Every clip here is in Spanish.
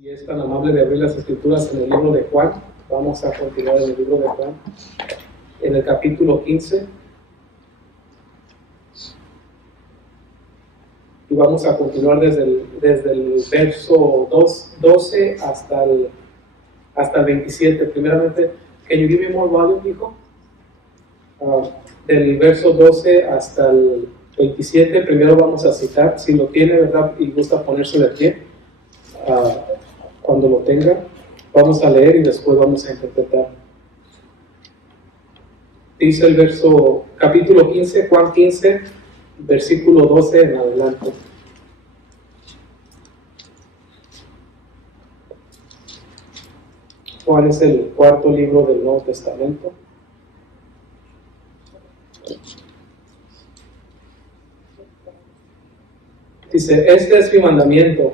Si es tan amable de abrir las escrituras en el libro de Juan, vamos a continuar en el libro de Juan, en el capítulo 15. Y vamos a continuar desde el verso 12 hasta el 27. Primeramente, can you give me more volume, hijo? Del verso 12 hasta el 27, primero vamos a citar, si lo tiene, ¿verdad? Y gusta ponerse de pie. Cuando lo tenga, vamos a leer y después vamos a interpretar. Dice el verso, capítulo 15, Juan 15, versículo 12 en adelante. Juan es el cuarto libro del Nuevo Testamento. Dice, este es mi mandamiento,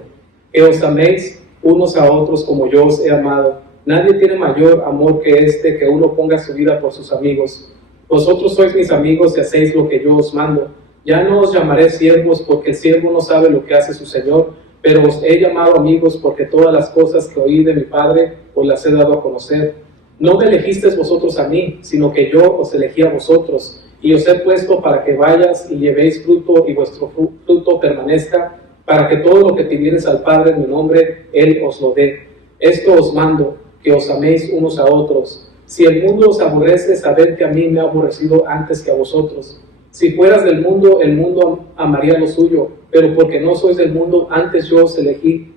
que os améis unos a otros como yo os he amado. Nadie tiene mayor amor que este, que uno ponga su vida por sus amigos. Vosotros sois mis amigos y hacéis lo que yo os mando. Ya no os llamaré siervos, porque el siervo no sabe lo que hace su Señor, pero os he llamado amigos, porque todas las cosas que oí de mi Padre os las he dado a conocer. No me elegisteis vosotros a mí, sino que yo os elegí a vosotros, y os he puesto para que vayas y llevéis fruto, y vuestro fruto permanezca, para que todo lo que pidiereis al Padre en mi nombre, Él os lo dé. Esto os mando, que os améis unos a otros. Si el mundo os aborrece, sabed que a mí me ha aborrecido antes que a vosotros. Si fueras del mundo, el mundo amaría lo suyo, pero porque no sois del mundo, antes yo os elegí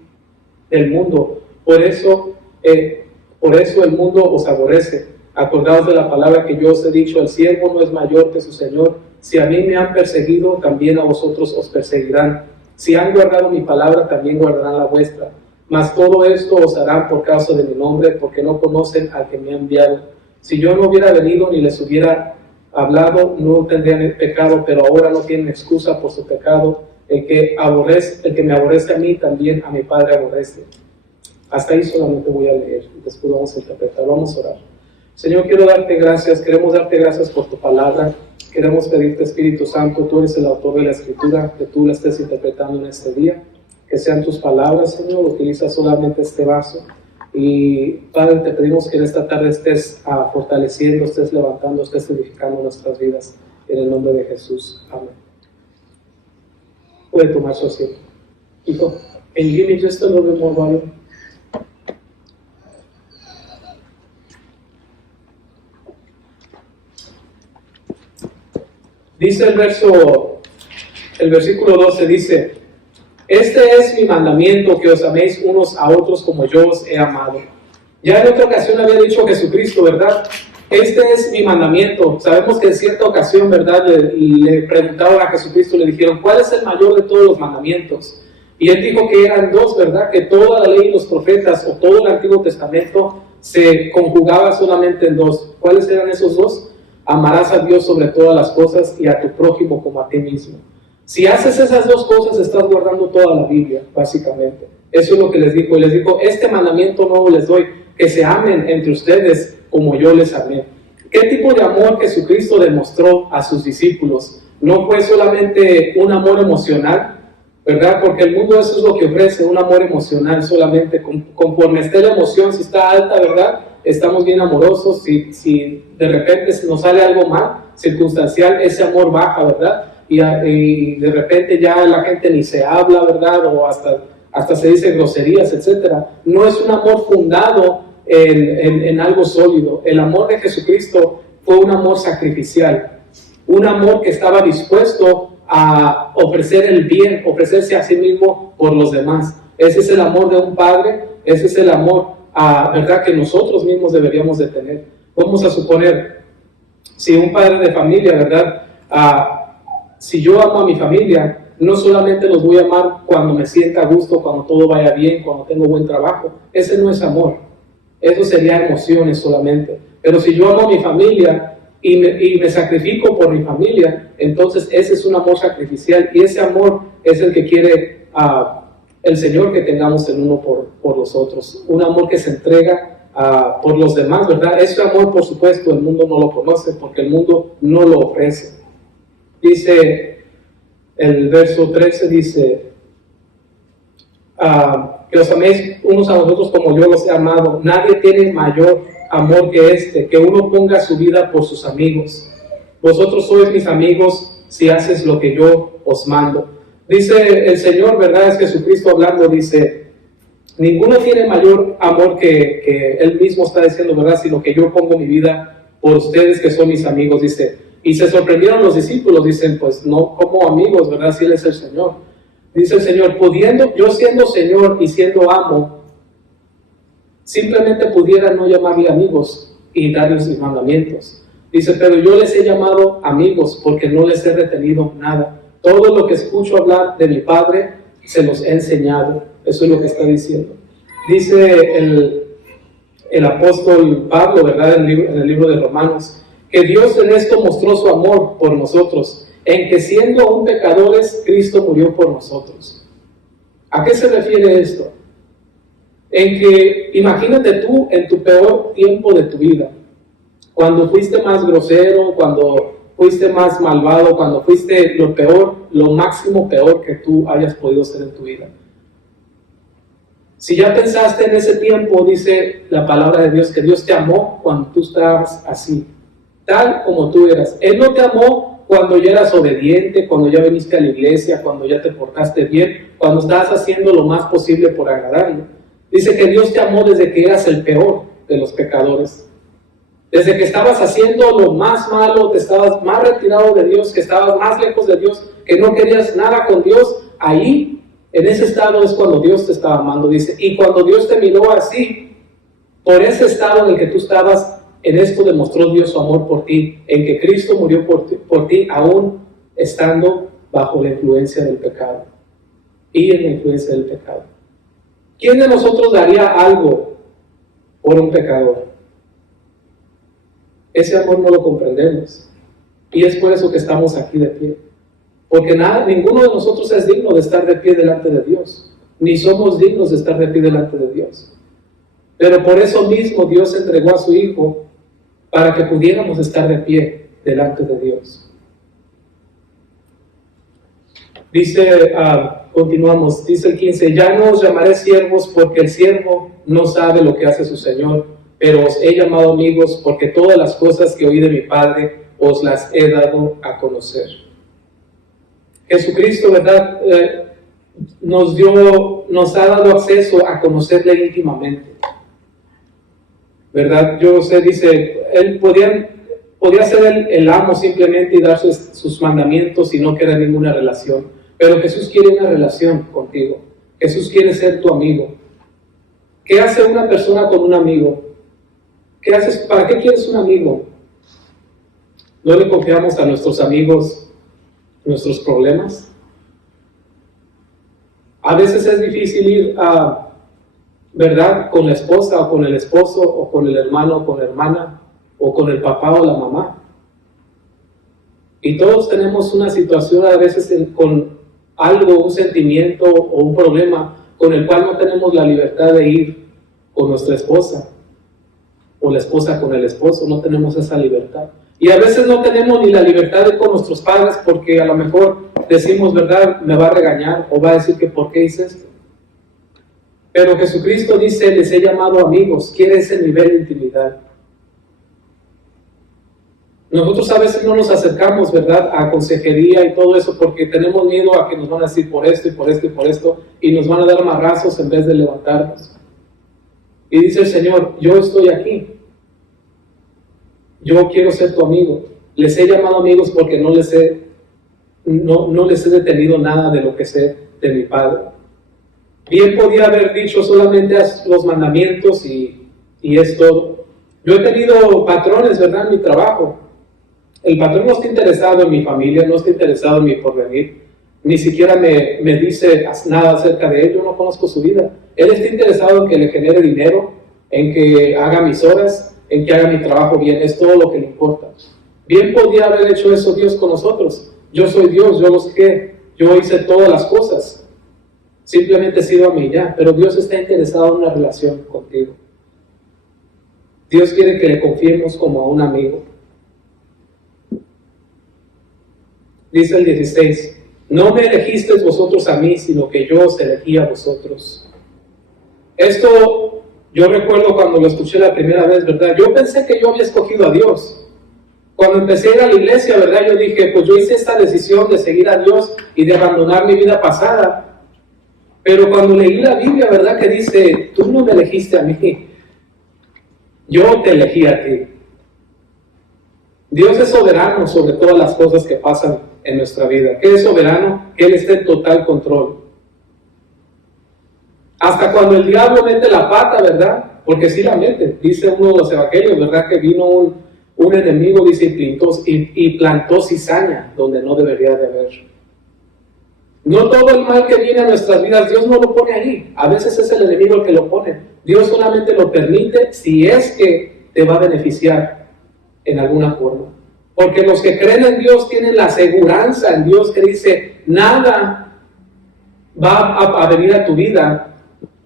del mundo. Por eso el mundo os aborrece. Acordaos de la palabra que yo os he dicho, el siervo no es mayor que su Señor. Si a mí me han perseguido, también a vosotros os perseguirán. Si han guardado mi palabra, también guardarán la vuestra. Mas todo esto os harán por causa de mi nombre, porque no conocen al que me ha enviado. Si yo no hubiera venido ni les hubiera hablado, no tendrían pecado, pero ahora no tienen excusa por su pecado. El que me aborrece a mí, también a mi Padre aborrece. Hasta ahí solamente voy a leer, y después vamos a interpretar. Vamos a orar. Señor, quiero darte gracias, queremos darte gracias por tu palabra. Queremos pedirte, Espíritu Santo, tú eres el autor de la Escritura, que tú la estés interpretando en este día. Que sean tus palabras, Señor, utiliza solamente este vaso. Y, Padre, te pedimos que en esta tarde estés fortaleciendo, estés levantando, estés edificando nuestras vidas. En el nombre de Jesús. Amén. Puede tomar su asiento. Hijo, can you give me just a little bit more volume? Dice el versículo 12, dice, este es mi mandamiento, que os améis unos a otros como yo os he amado. Ya en otra ocasión había dicho Jesucristo, ¿verdad? Este es mi mandamiento. Sabemos que en cierta ocasión, ¿verdad? Le preguntaron a Jesucristo, le dijeron, ¿cuál es el mayor de todos los mandamientos? Y él dijo que eran dos, ¿verdad? Que toda la ley y los profetas, o todo el Antiguo Testamento, se conjugaba solamente en dos. ¿Cuáles eran esos dos? Amarás a Dios sobre todas las cosas y a tu prójimo como a ti mismo. Si haces esas dos cosas, estás guardando toda la Biblia, básicamente. Eso es lo que les dijo. Y les dijo, este mandamiento nuevo les doy, que se amen entre ustedes como yo les amé. ¿Qué tipo de amor Jesucristo demostró a sus discípulos? No fue solamente un amor emocional, ¿verdad? Porque el mundo eso es lo que ofrece, un amor emocional solamente. Conforme esté la emoción, si está alta, ¿verdad? Estamos bien amorosos. Si de repente nos sale algo mal, circunstancial, ese amor baja, ¿verdad? Y de repente ya la gente ni se habla, ¿verdad? O hasta se dice groserías, etc. No es un amor fundado en algo sólido. El amor de Jesucristo fue un amor sacrificial, un amor que estaba dispuesto a ofrecer el bien, ofrecerse a sí mismo por los demás. Ese es el amor de un padre, ese es el amor, ¿verdad? Que nosotros mismos deberíamos de tener. Vamos a suponer, si un padre de familia, ¿verdad? Si yo amo a mi familia, no solamente los voy a amar cuando me sienta a gusto, cuando todo vaya bien, cuando tengo buen trabajo. Ese no es amor. Eso sería emociones solamente. Pero si yo amo a mi familia y me sacrifico por mi familia, entonces ese es un amor sacrificial. Y ese amor es el que quiere el Señor, que tengamos el uno por los otros. Un amor que se entrega por los demás, ¿verdad? Ese amor, por supuesto, el mundo no lo conoce porque el mundo no lo ofrece. Dice el verso 13, dice, que os améis unos a vosotros como yo los he amado. Nadie tiene mayor amor que este, que uno ponga su vida por sus amigos. Vosotros sois mis amigos si haces lo que yo os mando. Dice el Señor, ¿verdad? Es Jesucristo hablando, dice, ninguno tiene mayor amor que Él mismo está diciendo, ¿verdad? Sino que yo pongo mi vida por ustedes que son mis amigos, dice. Y se sorprendieron los discípulos, dicen, pues no como amigos, ¿verdad? Si Él es el Señor. Dice el Señor, pudiendo, yo siendo Señor y siendo amo, simplemente pudiera no llamarle amigos y darles mis mandamientos. Dice, pero yo les he llamado amigos porque no les he retenido nada. Todo lo que escucho hablar de mi Padre se los he enseñado. Eso es lo que está diciendo. Dice el apóstol Pablo, ¿verdad? En el libro de Romanos, que Dios en esto mostró su amor por nosotros, en que siendo aún pecadores, Cristo murió por nosotros. ¿A qué se refiere esto? En que imagínate tú en tu peor tiempo de tu vida, cuando fuiste más grosero, cuando fuiste más malvado, cuando fuiste lo peor, lo máximo peor que tú hayas podido ser en tu vida. Si ya pensaste en ese tiempo, dice la palabra de Dios, que Dios te amó cuando tú estabas así, tal como tú eras. Él no te amó cuando ya eras obediente, cuando ya viniste a la iglesia, cuando ya te portaste bien, cuando estabas haciendo lo más posible por agradarle. Dice que Dios te amó desde que eras el peor de los pecadores. Desde que estabas haciendo lo más malo, que estabas más retirado de Dios, que estabas más lejos de Dios, que no querías nada con Dios, ahí, en ese estado es cuando Dios te estaba amando, dice. Y cuando Dios te miró así, por ese estado en el que tú estabas, en esto demostró Dios su amor por ti, en que Cristo murió por ti aún estando bajo la influencia del pecado y en la influencia del pecado. ¿Quién de nosotros daría algo por un pecador? Ese amor no lo comprendemos y es por eso que estamos aquí de pie, porque ninguno de nosotros es digno de estar de pie delante de Dios, ni somos dignos de estar de pie delante de Dios, pero por eso mismo Dios entregó a su Hijo para que pudiéramos estar de pie delante de Dios. Dice, continuamos, dice el 15, ya no os llamaré siervos porque el siervo no sabe lo que hace su Señor, pero os he llamado amigos porque todas las cosas que oí de mi Padre os las he dado a conocer. Jesucristo, ¿verdad? Nos ha dado acceso a conocerle íntimamente, ¿verdad? Yo sé, dice, Él podía ser el amo simplemente y dar sus mandamientos y no querer ninguna relación, pero Jesús quiere una relación contigo. Jesús quiere ser tu amigo. ¿Qué hace una persona con un amigo? ¿Qué haces? ¿Para qué quieres un amigo? ¿No le confiamos a nuestros amigos nuestros problemas? A veces es difícil ir ¿verdad? Con la esposa o con el esposo o con el hermano o con la hermana o con el papá o la mamá. Y todos tenemos una situación a veces con algo, un sentimiento o un problema con el cual no tenemos la libertad de ir con nuestra esposa o la esposa con el esposo, no tenemos esa libertad. Y a veces no tenemos ni la libertad de ir con nuestros padres porque a lo mejor decimos, ¿verdad? Me va a regañar o va a decir que ¿por qué hice esto? Pero Jesucristo dice, les he llamado amigos, quiere ese nivel de intimidad. Nosotros a veces no nos acercamos, ¿verdad?, a consejería y todo eso porque tenemos miedo a que nos van a decir por esto y por esto y por esto y nos van a dar marrazos en vez de levantarnos. Y dice el Señor, yo estoy aquí. Yo quiero ser tu amigo. Les he llamado amigos porque no les he detenido nada de lo que sé de mi Padre. Bien podía haber dicho solamente los mandamientos y es todo. Yo he tenido patrones, ¿verdad?, en mi trabajo. El patrón no está interesado en mi familia, no está interesado en mi porvenir, ni siquiera me dice nada acerca de él, yo no conozco su vida. Él está interesado en que le genere dinero, en que haga mis horas, en que haga mi trabajo bien, es todo lo que le importa. Bien podía haber hecho eso Dios con nosotros. Yo soy Dios, yo lo sé, yo hice todas las cosas, simplemente he sido a mí ya, pero Dios está interesado en una relación contigo. Dios quiere que le confiemos como a un amigo. Dice el 16, no me elegisteis vosotros a mí, sino que yo os elegí a vosotros. Esto yo recuerdo cuando lo escuché la primera vez, ¿verdad? Yo pensé que yo había escogido a Dios. Cuando empecé a ir a la iglesia, ¿verdad? Yo dije, pues yo hice esta decisión de seguir a Dios y de abandonar mi vida pasada. Pero cuando leí la Biblia, ¿verdad? Que dice, tú no me elegiste a mí, yo te elegí a ti. Dios es soberano sobre todas las cosas que pasan en nuestra vida. ¿Qué es soberano? Que Él esté en total control. Hasta cuando el diablo mete la pata, ¿verdad? Porque sí la mete. Dice uno de los evangelios, ¿verdad? Que vino un enemigo, dice, y plantó cizaña donde no debería de haber. No todo el mal que viene a nuestras vidas, Dios no lo pone ahí. A veces es el enemigo el que lo pone. Dios solamente lo permite si es que te va a beneficiar en alguna forma. Porque los que creen en Dios tienen la seguridad en Dios que dice, nada va a venir a tu vida,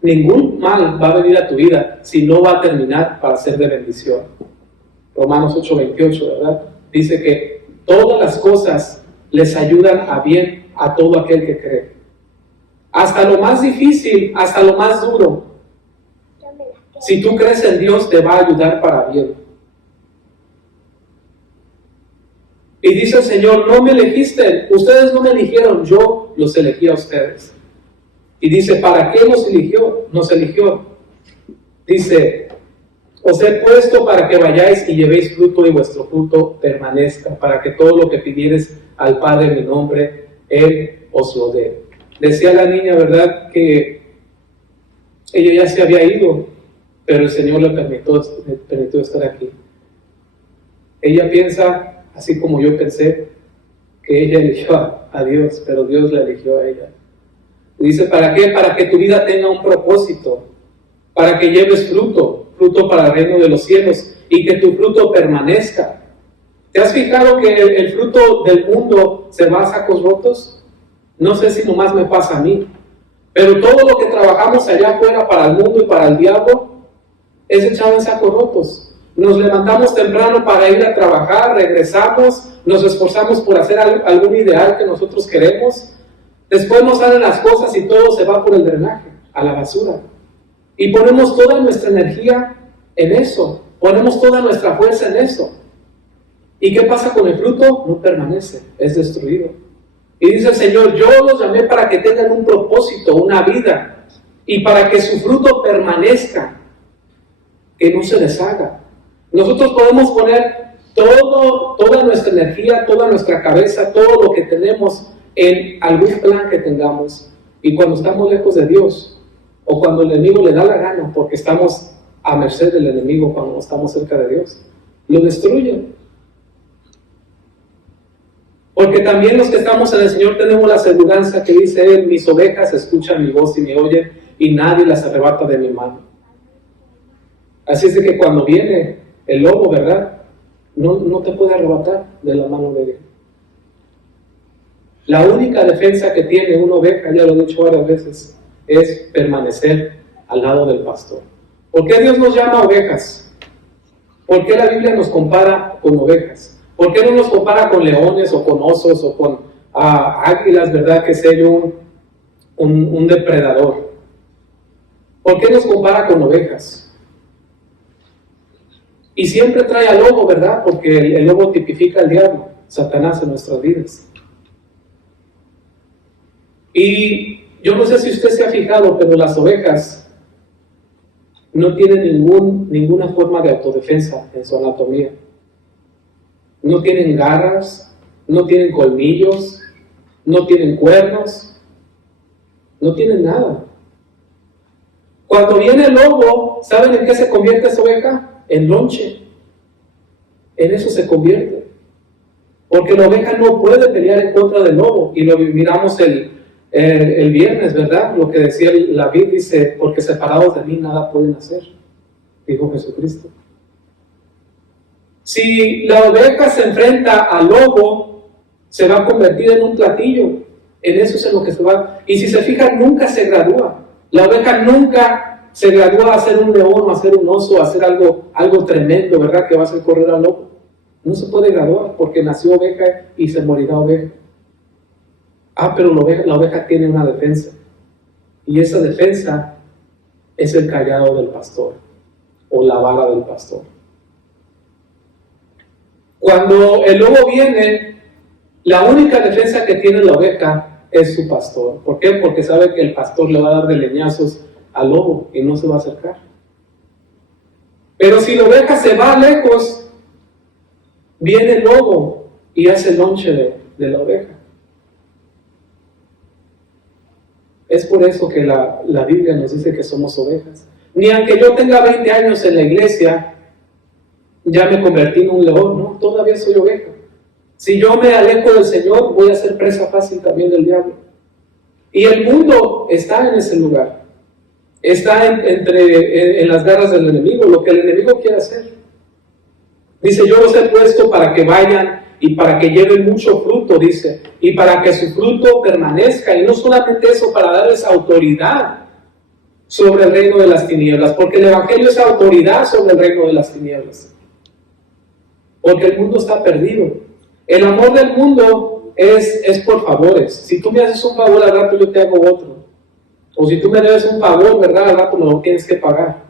ningún mal va a venir a tu vida si no va a terminar para ser de bendición. Romanos 8:28, ¿verdad? Dice que todas las cosas les ayudan a bien a todo aquel que cree. Hasta lo más difícil, hasta lo más duro. Si tú crees en Dios, te va a ayudar para bien. Y dice el Señor, no me elegiste, ustedes no me eligieron, yo los elegí a ustedes. Y dice, ¿para qué nos eligió? Nos eligió. Dice, os he puesto para que vayáis y llevéis fruto y vuestro fruto permanezca, para que todo lo que pidieres al Padre en mi nombre, Él os lo dé. Decía la niña, ¿verdad?, que ella ya se había ido, pero el Señor le permitió estar aquí. Ella piensa, así como yo pensé, que ella eligió a Dios, pero Dios la eligió a ella. Dice, ¿para qué? Para que tu vida tenga un propósito, para que lleves fruto para el reino de los cielos y que tu fruto permanezca. ¿Te has fijado que el fruto del mundo se va a sacos rotos? No sé si nomás me pasa a mí, pero todo lo que trabajamos allá afuera para el mundo y para el diablo es echado en sacos rotos. Nos levantamos temprano para ir a trabajar, regresamos, nos esforzamos por hacer algún ideal que nosotros queremos. Después nos salen las cosas y todo se va por el drenaje, a la basura. Y ponemos toda nuestra energía en eso, ponemos toda nuestra fuerza en eso. ¿Y qué pasa con el fruto? No permanece, es destruido. Y dice el Señor, yo los llamé para que tengan un propósito, una vida, y para que su fruto permanezca, que no se deshaga. Nosotros podemos poner toda nuestra energía, toda nuestra cabeza, todo lo que tenemos en algún plan que tengamos. Y cuando estamos lejos de Dios, o cuando el enemigo le da la gana, porque estamos a merced del enemigo cuando no estamos cerca de Dios, lo destruyen. Porque también los que estamos en el Señor tenemos la seguridad que dice Él, mis ovejas escuchan mi voz y me oyen, y nadie las arrebata de mi mano. Así es de que cuando viene el lobo, ¿verdad?, no te puede arrebatar de la mano de Dios. La única defensa que tiene una oveja, ya lo he dicho varias veces, es permanecer al lado del pastor. ¿Por qué Dios nos llama ovejas? ¿Por qué la Biblia nos compara con ovejas? ¿Por qué no nos compara con leones o con osos o con águilas, verdad, que sea un depredador? ¿Por qué nos compara con ovejas? Y siempre trae al lobo, ¿verdad? Porque el lobo tipifica al diablo, Satanás en nuestras vidas. Y yo no sé si usted se ha fijado, pero las ovejas no tienen ninguna forma de autodefensa en su anatomía. No tienen garras, no tienen colmillos, no tienen cuernos, no tienen nada. Cuando viene el lobo, ¿saben en qué se convierte esa oveja? En lonche. En eso se convierte. Porque la oveja no puede pelear en contra del lobo. Y lo miramos el viernes, ¿verdad? Lo que decía la Biblia, dice, porque separados de mí nada pueden hacer, dijo Jesucristo. Si la oveja se enfrenta al lobo, se va a convertir en un platillo. En eso es en lo que se va. Y si se fijan, nunca se gradúa. La oveja nunca se gradúa a ser un león, o a ser un oso, a hacer algo tremendo, ¿verdad?, que va a hacer correr al lobo. No se puede graduar porque nació oveja y se morirá oveja. Pero la oveja tiene una defensa. Y esa defensa es el cayado del pastor o la vara del pastor. Cuando el lobo viene, la única defensa que tiene la oveja es su pastor. ¿Por qué? Porque sabe que el pastor le va a dar de leñazos al lobo y no se va a acercar. Pero si la oveja se va lejos, viene el lobo y hace lonche de la oveja. Es por eso que la Biblia nos dice que somos ovejas. Ni aunque yo tenga 20 años en la iglesia, ya me convertí en un león, ¿no? Todavía soy oveja. Si yo me alejo del Señor, voy a ser presa fácil también del diablo. Y el mundo está en ese lugar. Está en las garras del enemigo, lo que el enemigo quiere hacer. Dice, yo los he puesto para que vayan y para que lleven mucho fruto, dice, y para que su fruto permanezca. Y no solamente eso, para darles autoridad sobre el reino de las tinieblas, porque el evangelio es autoridad sobre el reino de las tinieblas. Porque el mundo está perdido. El amor del mundo es por favores. Si tú me haces un favor, al rato yo te hago otro. O si tú me debes un favor, ¿verdad? Al rato me lo tienes que pagar.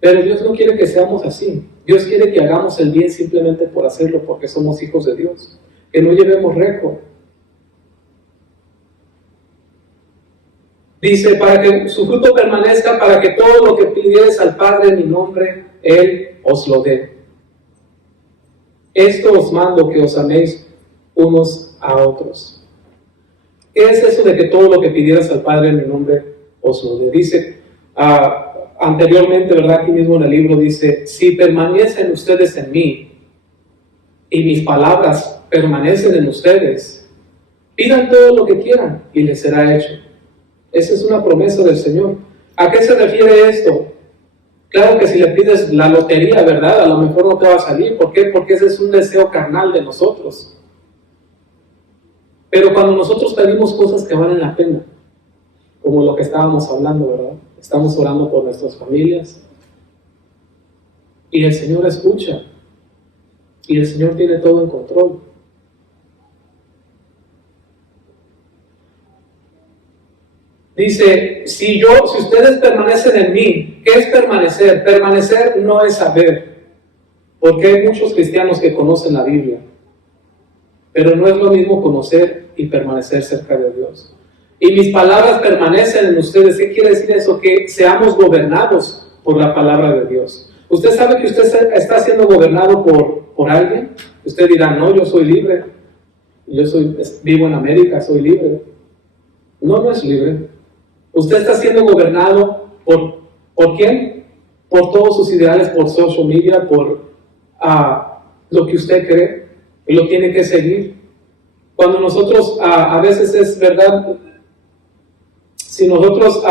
Pero Dios no quiere que seamos así. Dios quiere que hagamos el bien simplemente por hacerlo, porque somos hijos de Dios. Que no llevemos récord. Dice, para que su fruto permanezca, para que todo lo que pidieres al Padre en mi nombre, Él os lo dé. Esto os mando, que os améis unos a otros. ¿Qué es eso de que todo lo que pidieras al Padre en mi nombre os lo dé? Dice, anteriormente, ¿verdad? Aquí mismo en el libro dice, si permanecen ustedes en mí y mis palabras permanecen en ustedes, pidan todo lo que quieran y les será hecho. Esa es una promesa del Señor. ¿A qué se refiere esto? Claro que si le pides la lotería, ¿verdad? A lo mejor no te va a salir. ¿Por qué? Porque ese es un deseo carnal de nosotros. Pero cuando nosotros pedimos cosas que valen la pena, como lo que estábamos hablando, ¿verdad? Estamos orando por nuestras familias y el Señor escucha y el Señor tiene todo en control. Dice, si ustedes permanecen en mí, ¿qué es permanecer? Permanecer no es saber, porque hay muchos cristianos que conocen la Biblia, pero no es lo mismo conocer y permanecer cerca de Dios. Y mis palabras permanecen en ustedes. ¿Qué quiere decir eso? Que seamos gobernados por la palabra de Dios. ¿Usted sabe que usted está siendo gobernado por alguien? Usted dirá, no, yo soy libre. Vivo en América, soy libre. No, no es libre. Usted está siendo gobernado ¿por quién? Por todos sus ideales, por social media, por lo que usted cree, y lo tiene que seguir. Cuando nosotros, a veces es verdad, si nosotros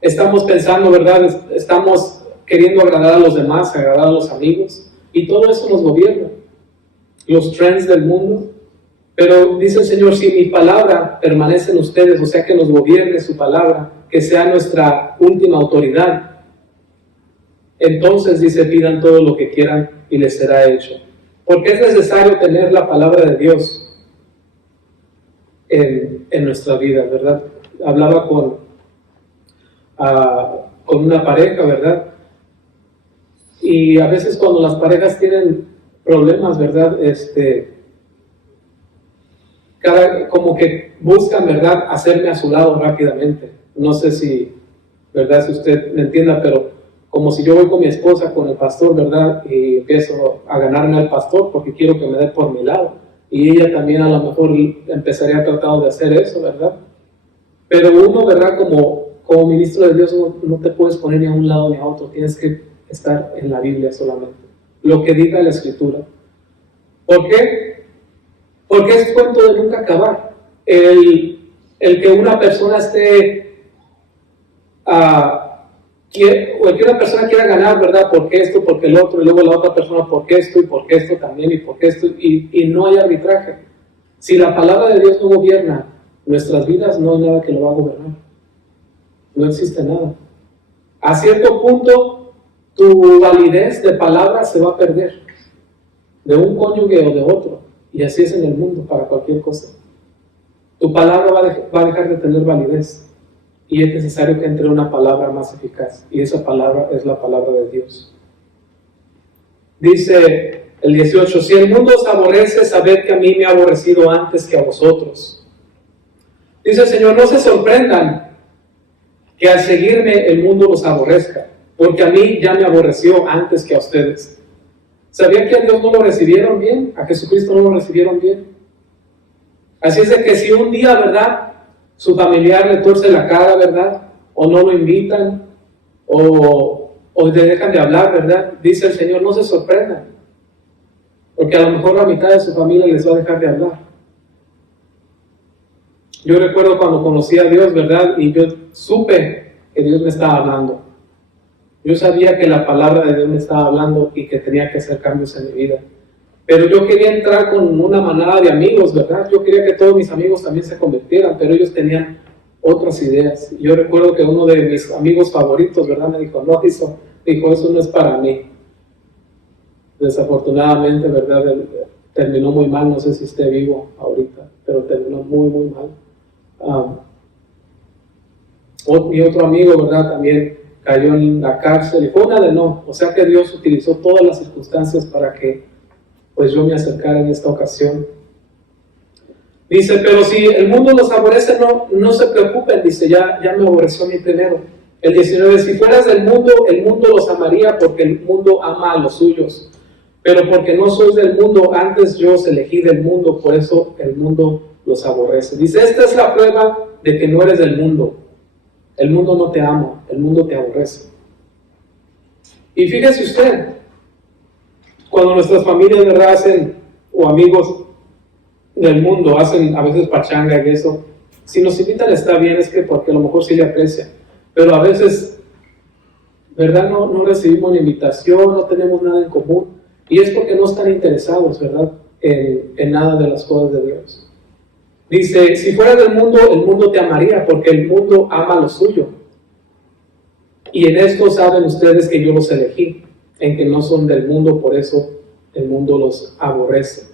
estamos pensando, ¿verdad? Estamos queriendo agradar a los demás, agradar a los amigos, y todo eso nos gobierna. Los trends del mundo. Pero dice el Señor, si mi palabra permanece en ustedes, o sea que nos gobierne su palabra, que sea nuestra última autoridad, entonces dice, pidan todo lo que quieran y les será hecho. Porque es necesario tener la palabra de Dios en nuestra vida, ¿verdad? Hablaba con una pareja, ¿verdad? Y a veces cuando las tienen problemas, ¿verdad? Como que buscan, ¿verdad?, hacerme a su lado rápidamente. No sé si, ¿verdad?, si usted me entienda, pero como si yo voy con mi esposa, con el pastor, ¿verdad?, y empiezo a ganarme al pastor porque quiero que me dé por mi lado. Y ella también a lo mejor empezaría a tratar de hacer eso, ¿verdad? Pero uno, ¿verdad?, como ministro de Dios, no te puedes poner ni a un lado ni a otro. Tienes que estar en la Biblia solamente. Lo que diga la Escritura. ¿Por qué? Porque es cuento de nunca acabar. El que una persona o el que una persona quiera ganar, ¿verdad? Porque esto, porque el otro, y luego la otra persona, porque esto, y porque esto también, y porque esto, y no hay arbitraje. Si la palabra de Dios no gobierna nuestras vidas, no hay nada que lo va a gobernar. No existe nada. A cierto punto, tu validez de palabra se va a perder, de un cónyuge o de otro. Y así es en el mundo, para cualquier cosa. Tu palabra va a dejar de tener validez. y es necesario que entre una palabra más eficaz, y esa palabra es la palabra de Dios. Dice el 18, si el mundo os aborrece, sabed que a mí me ha aborrecido antes que a vosotros. Dice el Señor, no se sorprendan que al seguirme el mundo los aborrezca, porque a mí ya me aborreció antes que a ustedes. ¿Sabían que a Dios no lo recibieron bien? ¿A Jesucristo no lo recibieron bien? Así es de que si un día, ¿verdad?, su familiar le tuerce la cara, ¿verdad?, o no lo invitan, o le dejan de hablar, ¿verdad?, dice el Señor, no se sorprendan, porque a lo mejor la mitad de su familia les va a dejar de hablar. Yo recuerdo cuando conocí a Dios, ¿verdad?, y yo supe que Dios me estaba hablando. Yo sabía que la palabra de Dios me estaba hablando y que tenía que hacer cambios en mi vida. Pero yo quería entrar con una manada de amigos, ¿verdad? Yo quería que todos mis amigos también se convirtieran, pero ellos tenían otras ideas. Yo recuerdo que uno de mis amigos favoritos, ¿verdad?, me dijo, no, eso no es para mí. Desafortunadamente, ¿verdad?, él terminó muy mal, no sé si esté vivo ahorita, pero terminó muy, muy mal. Mi otro amigo, ¿verdad?, también cayó en la cárcel y fue una de no. O sea que Dios utilizó todas las circunstancias para que pues yo me acercara en esta ocasión. Dice, pero si el mundo los aborrece, no se preocupen, dice, ya me aborreció a mí primero. El 19, si fueras del mundo, el mundo los amaría porque el mundo ama a los suyos. Pero porque no sois del mundo, antes yo os elegí del mundo, por eso el mundo los aborrece. Dice, esta es la prueba de que no eres del mundo. El mundo no te ama, el mundo te aborrece. Y fíjese usted, cuando nuestras familias, ¿verdad?, hacen, o amigos del mundo, hacen a veces pachanga y eso, si nos invitan está bien, es que porque a lo mejor sí le aprecian, pero a veces, ¿verdad?, no recibimos la invitación, no tenemos nada en común, y es porque no están interesados, ¿verdad?, en nada de las cosas de Dios. Dice, si fuera del mundo, el mundo te amaría, porque el mundo ama lo suyo. Y en esto saben ustedes que yo los elegí, en que no son del mundo, por eso el mundo los aborrece.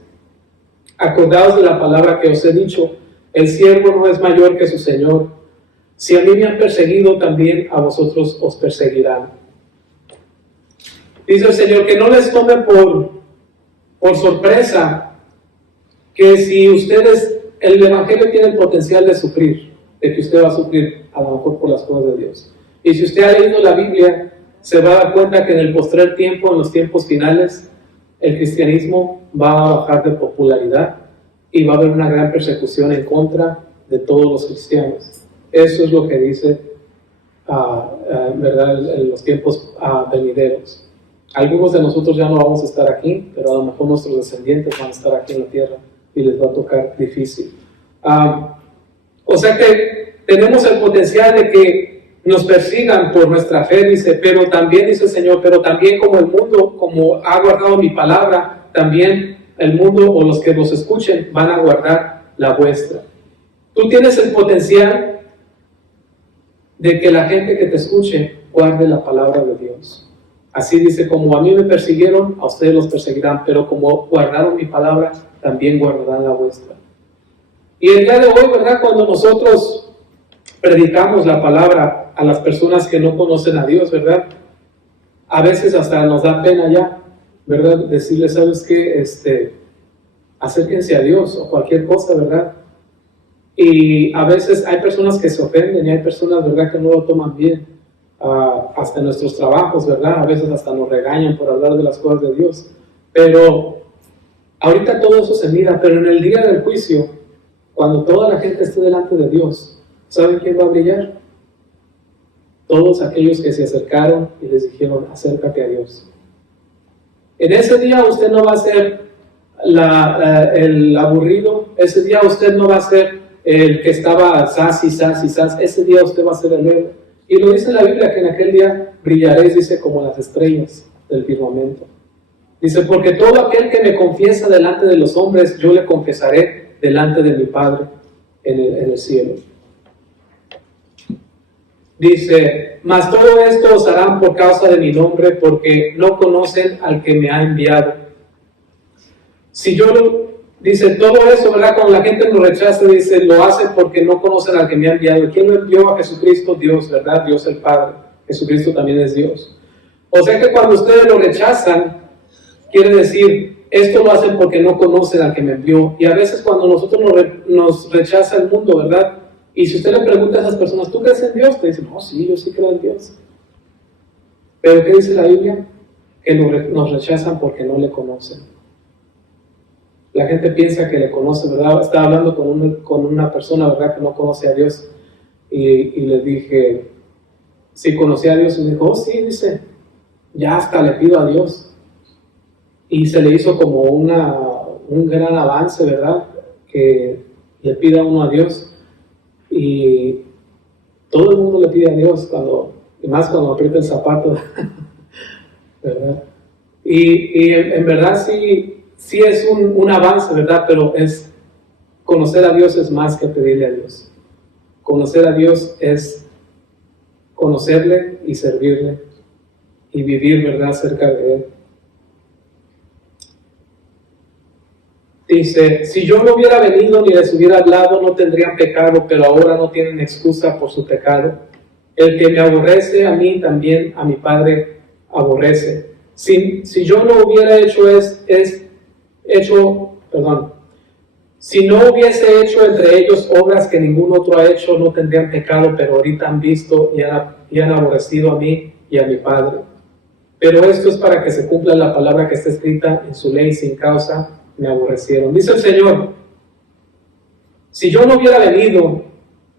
Acordaos de la palabra que os he dicho, el siervo no es mayor que su Señor. Si a mí me han perseguido, también a vosotros os perseguirán. Dice el Señor, que no les tome por sorpresa, que si ustedes... El Evangelio tiene el potencial de sufrir, de que usted va a sufrir a lo mejor por las cosas de Dios. Y si usted ha leído la Biblia, se va a dar cuenta que en el postrer tiempo, en los tiempos finales, el cristianismo va a bajar de popularidad y va a haber una gran persecución en contra de todos los cristianos. Eso es lo que dice, ¿verdad?, en los tiempos venideros. Algunos de nosotros ya no vamos a estar aquí, pero a lo mejor nuestros descendientes van a estar aquí en la tierra y les va a tocar difícil. O sea que tenemos el potencial de que nos persigan por nuestra fe, dice, pero también, dice el Señor, pero también como el mundo, como ha guardado mi palabra, también el mundo o los que los escuchen van a guardar la vuestra. Tú tienes el potencial de que la gente que te escuche guarde la palabra de Dios. Así dice, como a mí me persiguieron, a ustedes los perseguirán, pero como guardaron mi palabra, también guardarán la vuestra. Y el día de hoy, ¿verdad?, cuando nosotros predicamos la palabra a las personas que no conocen a Dios, ¿verdad?, a veces hasta nos da pena ya, ¿verdad?, decirles, ¿sabes qué? Acérquense a Dios o cualquier cosa, ¿verdad? Y a veces hay personas que se ofenden y hay personas, ¿verdad?, que no lo toman bien. Hasta en nuestros trabajos, ¿verdad? A veces hasta nos regañan por hablar de las cosas de Dios. Pero ahorita todo eso se mira, pero en el día del juicio, cuando toda la gente esté delante de Dios, ¿saben quién va a brillar? Todos aquellos que se acercaron y les dijeron, acércate a Dios. En ese día usted no va a ser el aburrido, ese día usted no va a ser el que estaba sas, ese día usted va a ser el héroe. Y lo dice la Biblia, que en aquel día brillaréis, dice, como las estrellas del firmamento. Dice, porque todo aquel que me confiesa delante de los hombres, yo le confesaré delante de mi Padre en el cielo. Dice, mas todo esto os harán por causa de mi nombre, porque no conocen al que me ha enviado. Si yo dice, todo eso, ¿verdad? Cuando la gente lo rechaza, dice, lo hace porque no conocen al que me ha enviado. ¿Quién lo envió? A Jesucristo, Dios, ¿verdad? Dios el Padre. Jesucristo también es Dios. O sea que cuando ustedes lo rechazan, quiere decir, esto lo hacen porque no conocen al que me envió. Y a veces cuando nosotros nos rechaza el mundo, ¿verdad? Y si usted le pregunta a esas personas, ¿tú crees en Dios? Te dicen, no, sí, yo sí creo en Dios. Pero ¿qué dice la Biblia? Que nos rechazan porque no le conocen. La gente piensa que le conoce, ¿verdad? Estaba hablando con una persona, ¿verdad? Que no conoce a Dios. Y le dije, ¿sí conocía a Dios? Y me dijo, oh, sí, dice, ya hasta le pido a Dios. Y se le hizo como un gran avance, ¿verdad? Que le pida uno a Dios. Y todo el mundo le pide a Dios, y más cuando aprieta el zapato, ¿verdad? Y en verdad sí es un avance, ¿verdad? Pero conocer a Dios es más que pedirle a Dios. Conocer a Dios es conocerle y servirle y vivir, ¿verdad?, cerca de Él. Dice, si yo no hubiera venido ni les hubiera hablado, no tendrían pecado, pero ahora no tienen excusa por su pecado. El que me aborrece a mí, también a mi Padre aborrece. Si yo no hubiera si no hubiese hecho entre ellos obras que ningún otro ha hecho, no tendrían pecado, pero ahorita han visto y han aborrecido a mí y a mi Padre. Pero esto es para que se cumpla la palabra que está escrita en su ley: sin causa me aborrecieron. Dice el Señor, si yo no hubiera venido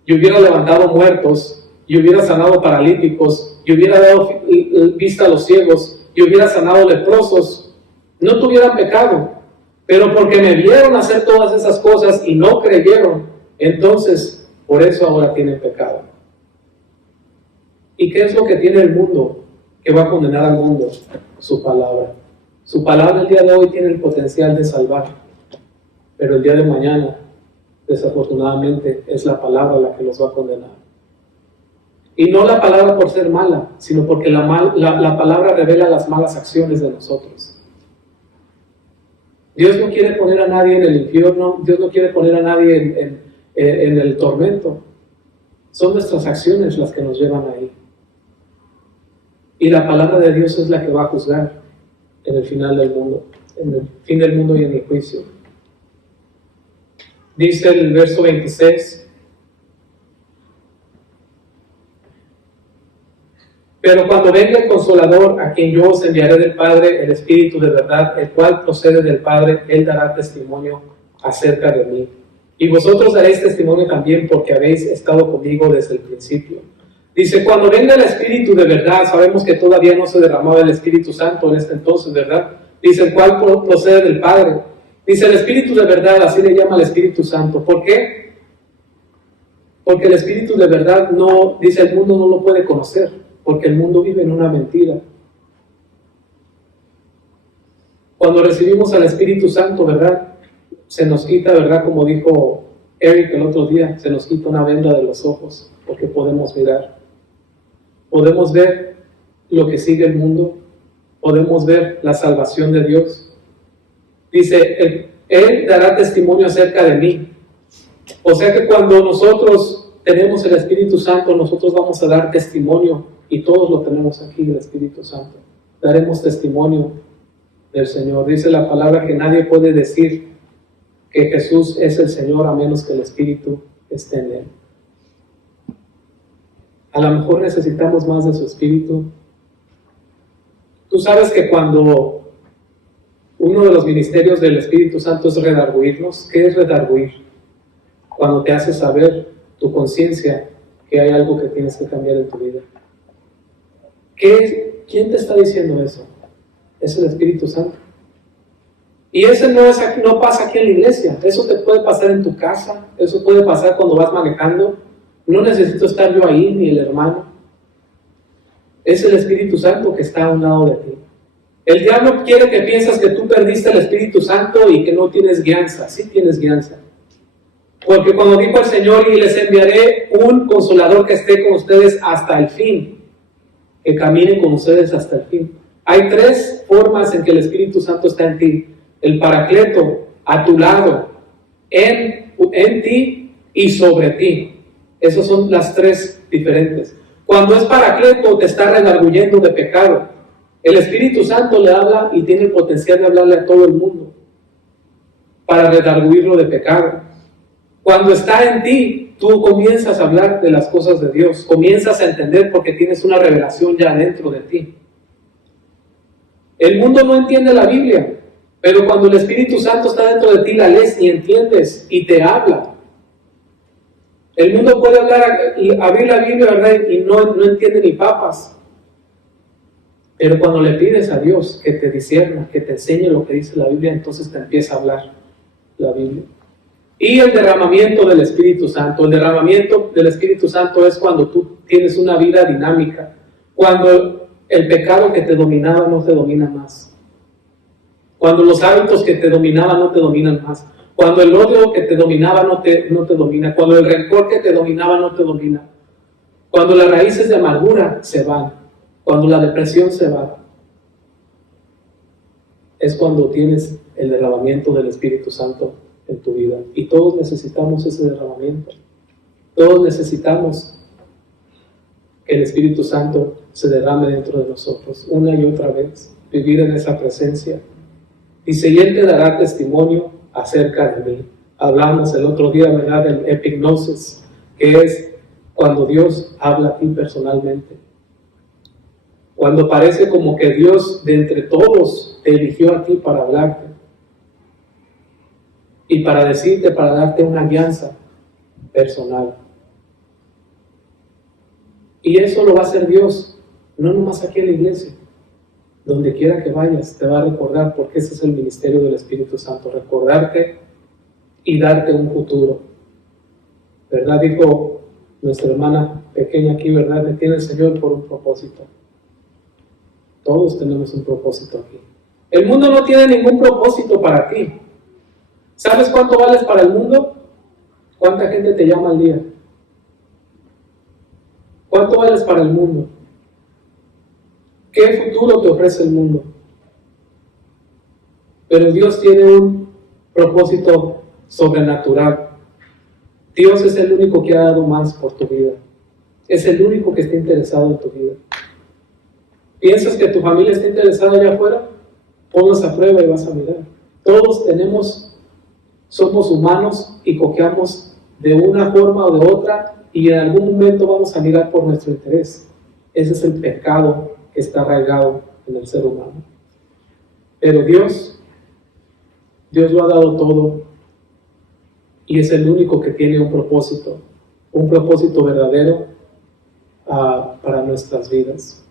y hubiera levantado muertos, y hubiera sanado paralíticos, y hubiera dado vista a los ciegos, y hubiera sanado leprosos, no tuvieran pecado. Pero porque me vieron hacer todas esas cosas y no creyeron, entonces por eso ahora tienen pecado. ¿Y qué es lo que tiene el mundo que va a condenar al mundo? Su palabra. Su palabra el día de hoy tiene el potencial de salvar, pero el día de mañana, desafortunadamente, es la palabra la que los va a condenar. Y no la palabra por ser mala, sino porque la palabra revela las malas acciones de nosotros. Dios no quiere poner a nadie en el infierno, Dios no quiere poner a nadie en el tormento. Son nuestras acciones las que nos llevan ahí. Y la palabra de Dios es la que va a juzgar en el final del mundo, en el fin del mundo y en el juicio. Dice el verso 26, pero cuando venga el Consolador, a quien yo os enviaré del Padre, el Espíritu de verdad, el cual procede del Padre, Él dará testimonio acerca de mí. Y vosotros daréis testimonio también, porque habéis estado conmigo desde el principio. Dice, cuando venga el Espíritu de verdad, sabemos que todavía no se derramaba el Espíritu Santo en este entonces, ¿verdad? Dice, el cual procede del Padre. Dice, el Espíritu de verdad, así le llama el Espíritu Santo. ¿Por qué? Porque el Espíritu de verdad no, dice, el mundo no lo puede conocer, porque el mundo vive en una mentira. Cuando recibimos al Espíritu Santo, ¿verdad? Se nos quita, ¿verdad? Como dijo Eric el otro día, se nos quita una venda de los ojos, porque podemos mirar. Podemos ver lo que sigue el mundo, podemos ver la salvación de Dios. Dice, Él dará testimonio acerca de mí. O sea que cuando nosotros tenemos el Espíritu Santo, nosotros vamos a dar testimonio, y todos lo tenemos aquí, el Espíritu Santo. Daremos testimonio del Señor. Dice la palabra que nadie puede decir que Jesús es el Señor a menos que el Espíritu esté en Él. A lo mejor necesitamos más de su Espíritu. Tú sabes que cuando uno de los ministerios del Espíritu Santo es redarguirnos. ¿Qué es redarguir? Cuando te hace saber tu conciencia que hay algo que tienes que cambiar en tu vida. ¿Quién te está diciendo eso? Es el Espíritu Santo. Y ese no pasa aquí en la iglesia. Eso te puede pasar en tu casa. Eso puede pasar cuando vas manejando. No necesito estar yo ahí, ni el hermano. Es el Espíritu Santo que está a un lado de ti. El diablo quiere que pienses que tú perdiste el Espíritu Santo y que no tienes guianza. Sí tienes guianza. Porque cuando dijo el Señor, y les enviaré un Consolador que esté con ustedes hasta el fin, que camine con ustedes hasta el fin. Hay tres formas en que el Espíritu Santo está en ti. El Paracleto, a tu lado, en ti y sobre ti. Esas son las tres diferentes. Cuando es Paracleto, te está redarguyendo de pecado. El Espíritu Santo le habla y tiene el potencial de hablarle a todo el mundo para redarguirlo de pecado. Cuando está en ti, tú comienzas a hablar de las cosas de Dios, comienzas a entender porque tienes una revelación ya dentro de ti. El mundo no entiende la Biblia, pero cuando el Espíritu Santo está dentro de ti, la lees y entiendes y te habla. El mundo puede hablar y abrir la Biblia, ¿verdad? Y no entiende ni papas. Pero cuando le pides a Dios que te discierna, que te enseñe lo que dice la Biblia, entonces te empieza a hablar la Biblia. Y el derramamiento del Espíritu Santo. El derramamiento del Espíritu Santo es cuando tú tienes una vida dinámica. Cuando el pecado que te dominaba no te domina más. Cuando los hábitos que te dominaban no te dominan más. Cuando el odio que te dominaba no te domina. Cuando el rencor que te dominaba no te domina. Cuando las raíces de amargura se van. Cuando la depresión se va. Es cuando tienes el derramamiento del Espíritu Santo en tu vida. Y todos necesitamos ese derramamiento. Todos necesitamos que el Espíritu Santo se derrame dentro de nosotros una y otra vez, vivir en esa presencia. Dice, y Él te dará testimonio acerca de mí. Hablamos el otro día, ¿verdad?, del epignosis, que es cuando Dios habla a ti personalmente. Cuando parece como que Dios de entre todos te eligió a ti para hablarte y para decirte, para darte una alianza personal. Y eso lo va a hacer Dios, no nomás aquí en la iglesia. Donde quiera que vayas, te va a recordar, porque ese es el ministerio del Espíritu Santo, recordarte y darte un futuro. ¿Verdad? Dijo nuestra hermana pequeña aquí, ¿verdad? Me tiene el Señor por un propósito. Todos tenemos un propósito aquí. El mundo no tiene ningún propósito para ti. ¿Sabes cuánto vales para el mundo? ¿Cuánta gente te llama al día? ¿Cuánto vales para el mundo? ¿Qué futuro te ofrece el mundo? Pero Dios tiene un propósito sobrenatural. Dios es el único que ha dado más por tu vida. Es el único que está interesado en tu vida. ¿Piensas que tu familia está interesada allá afuera? Ponlos a prueba y vas a mirar. Todos somos humanos y cojeamos de una forma o de otra y en algún momento vamos a mirar por nuestro interés. Ese es el pecado que está arraigado en el ser humano. Pero Dios lo ha dado todo y es el único que tiene un propósito verdadero para nuestras vidas.